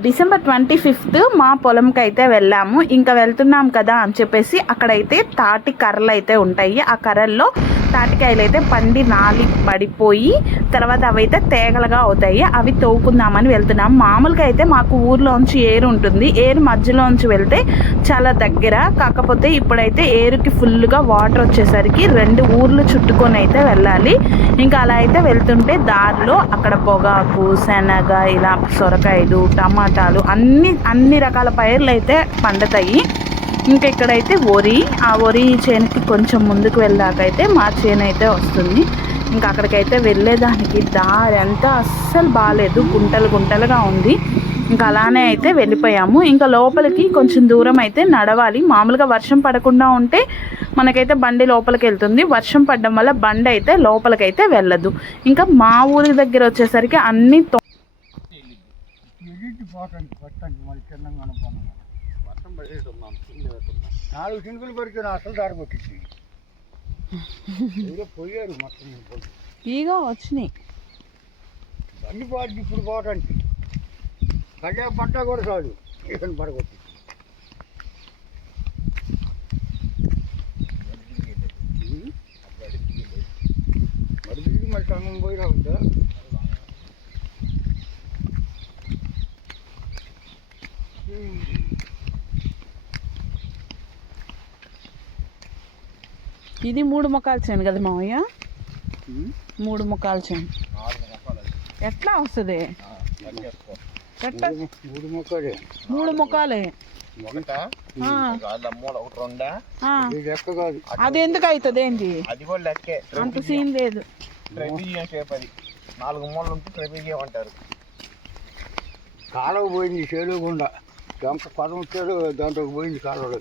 December twenty fifth మా పొలంకి అయితే వెళ్ళాము. ఇంకా వెళ్తున్నాం కదా అని చెప్పేసి అక్కడైతే తాటి కర్రలు అయితే ఉంటాయి. ఆ కర్రల్లో తాటికాయలు అయితే పండి నాలి పడిపోయి తర్వాత అవి అయితే తేగలుగా అవుతాయి. అవి తవ్వుకుందామని వెళ్తున్నాం. మామూలుగా అయితే మాకు ఊర్లోంచి ఏరు ఉంటుంది. ఏరు మధ్యలోంచి వెళ్తే చాలా దగ్గర. కాకపోతే ఇప్పుడైతే ఏరుకి ఫుల్గా వాటర్ వచ్చేసరికి రెండు ఊర్లు చుట్టుకొని అయితే వెళ్ళాలి. ఇంకా అలా అయితే వెళ్తుంటే దారిలో అక్కడ పొగాకు శనగ ఇలా సొరకాయలు టమాటాలు అన్ని అన్ని రకాల పైర్లు అయితే పండుతాయి. ఇంకా ఇక్కడైతే వరి. ఆ వరి చేనుకి కొంచెం ముందుకు వెళ్ళాకైతే మా చేను అయితే వస్తుంది. ఇంకా అక్కడికైతే వెళ్ళేదానికి దారి అంతా అస్సలు బాగాలేదు గుంటలు గుంటలుగా ఉంది. ఇంకా అలానే అయితే వెళ్ళిపోయాము. ఇంకా లోపలికి కొంచెం దూరం అయితే నడవాలి. మామూలుగా వర్షం పడకుండా ఉంటే మనకైతే బండి లోపలికి వెళ్తుంది. వర్షం పడడం వల్ల బండి అయితే లోపలికైతే వెళ్ళదు. ఇంకా మా ఊరి దగ్గర వచ్చేసరికి అన్ని నాలుగు సింకులు పెరిగిన అసలు దారి కొట్టింది పోయారు మొత్తం. ఈగో వచ్చినాయి బండి పాటి ఇప్పుడు పోవటానికి కళ్ళ పడ్డా కూడా కాదు ఇతను పడగొట్టి మరి తిరిగి మరి సంగం పోయి రావద్దా ఇది మూడు ముఖాలు చేను కదా మావయ్య? మూడు ముఖాలు చేను. నాలుగు మొక్కలు అది. ఎట్లా వస్తుంది? మూడు మొక్కలే మూడు ముఖాలే. అది ఎందుకు అవుతుంది ఏంటి? అది కూడా లెక్కే. అంత సీన్ లేదు. నాలుగు మూలలు ఉంటే ట్రెపిజియం అంటారు కాలువ పోయింది చేలు గుండా ఎంత పదం చేలు దాంట్లో పోయింది కాలువలో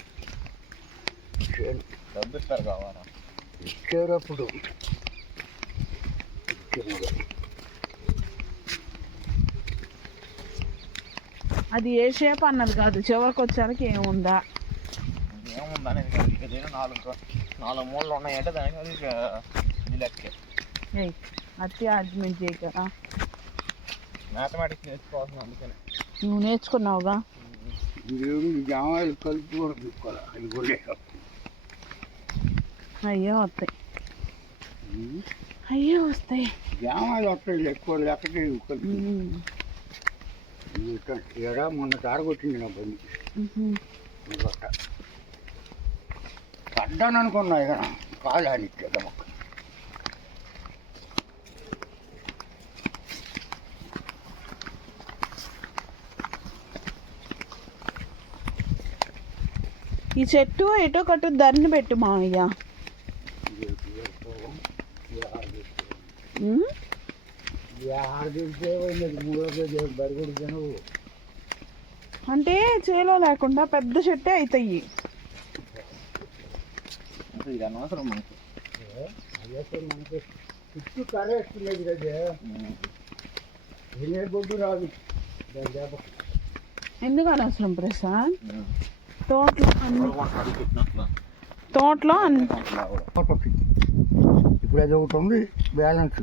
చేను డబ్బు ఇస్తారు కావాలా? ఇచ్చేటప్పుడు. అది ఏ షేప్ అన్నది కాదు చివరికి వచ్చానికి ఏముందా? ఏముంది అనేది కాదు ఇక ఏదో నాలుగు నాలుగు మూలలు ఉన్నాయంటే దానికి అది ఇక ఇది లెక్కే. ఏయ్ అతి ఆర్గ్యుమెంట్ చేయకరా మ్యాథమెటిక్స్ నేర్చుకోవాల్సిన అందుకనే. నువ్వు నేర్చుకున్నావుగా? దేవుడు ఈ జామాయిలు కలిపి కూడా తీసుకోవాలి? అది కూడా అయ్యే వస్తాయి. అయ్యే వస్తాయి. జామాయిలు వస్తాయి ఎక్కువ లెక్కకి ఉమ్. ఎడా మొన్న తారగొచ్చింది నా బండి. పడ్డాను అనుకున్నా ఇక. కాలు అని ఇచ్చేద్దాం ఒక్క ఈ చెట్టు ఎటో కట్టు ధరని పెట్టు మావయ్య. అంటే చేలో లేకుండా పెద్ద చెట్టే అవుతాయి అనవసరం మనకి మనకి చుట్టూ కరేస్తున్నది కదా బొడ్డు రాదు ఎందుకు అనవసరం ప్రసాద్ తోటలో అన్ని తోటలో అన్ని ఇప్పుడు అది ఒకటి ఉంది బ్యాలెన్స్.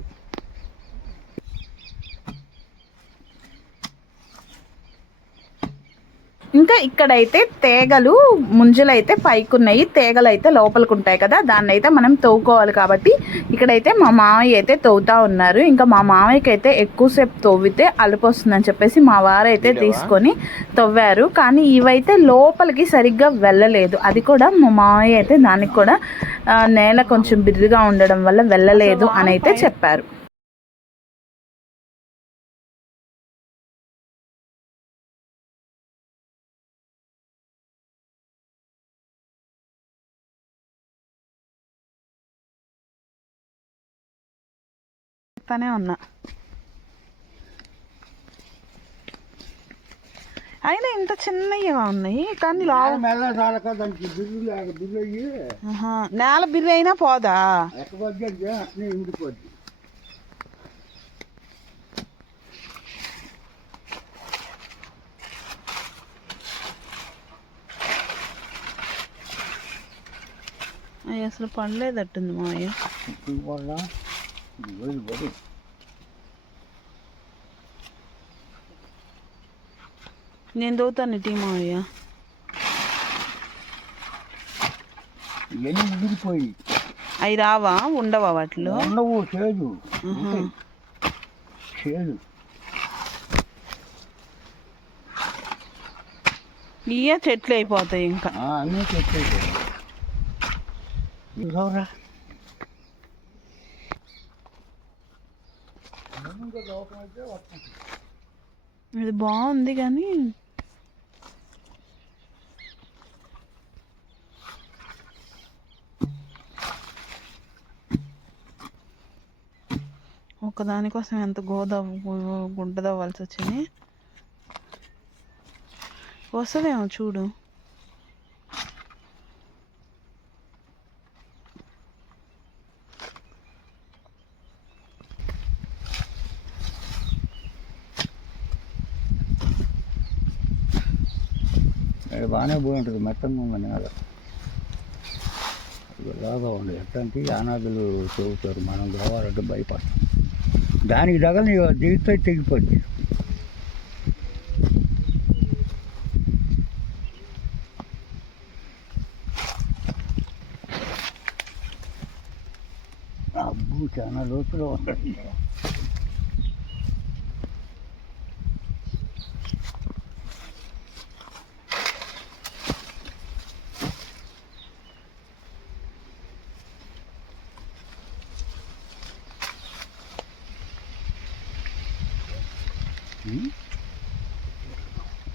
ఇంకా ఇక్కడైతే తేగలు ముంజలు అయితే పైకున్నాయి. తేగలు అయితే లోపలికి ఉంటాయి కదా దాన్ని అయితే మనం తవ్వుకోవాలి కాబట్టి ఇక్కడైతే మా మామయ్య అయితే తవ్వుతా ఉన్నారు. ఇంకా మా మామయ్యకి అయితే ఎక్కువసేపు తవ్వితే అలుపు వస్తుందని చెప్పేసి మా వారు అయితే తీసుకొని తవ్వారు. కానీ ఇవైతే లోపలికి సరిగ్గా వెళ్ళలేదు. అది కూడా మా మామయ్య అయితే దానికి కూడా నేల కొంచెం బిర్రుగా ఉండడం వల్ల వెళ్ళలేదు అని అయితే చెప్పారు. చెప్తానే ఉన్నా. అయినా ఇంత చిన్నగా ఉన్నాయి కానీ నేల బిర్రి అయినా పోదా? ఎక్కబడ్డే అట్నే ఇండిపోద్ది అయ్య నేను దోతాను టీ మావయ్య. ఇవన్నీ అవి రావా? ఉండవా వాటిలో? ఉండవు చేదు. ఆహా. చేదు. ఇయ్య చెట్లు అయిపోతాయి ఇంకా. అన్నీ చూసావురా ఇది బాగుంది కానీ ఒకదానికోసం ఎంత గోద గుంట తవ్వాల్సి వచ్చింది వస్తుందేమో చూడు. అది బాగానే పోయి ఉంటుంది మెత్తంగా ఉందని కదా ఇలాగా ఉంది. ఎట్టంటే అనాథులు చెబుతారు మనం కావాలంటే భయపడతాం. దానికి తగలని దిగితే తెగిపోద్ది. అబ్బు చాలా లోతులో ఉంటుంది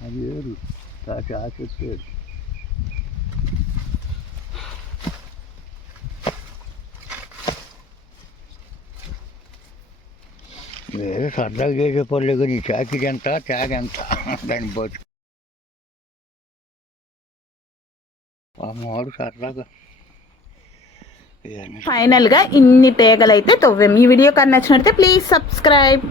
అది వేరు కాచి ఆ చెట్టు వేరు వేరే సరదాగా చేసే పనులు కానీ చాకిరి ఎంత చాక ఎంత దాని బతు అమ్మవాడు సరదాగా ఫైనల్గా ఇన్ని తేగలైతే తవ్వాం. ఈ వీడియో కన్నా నచ్చినట్లయితే ప్లీజ్ సబ్స్క్రైబ్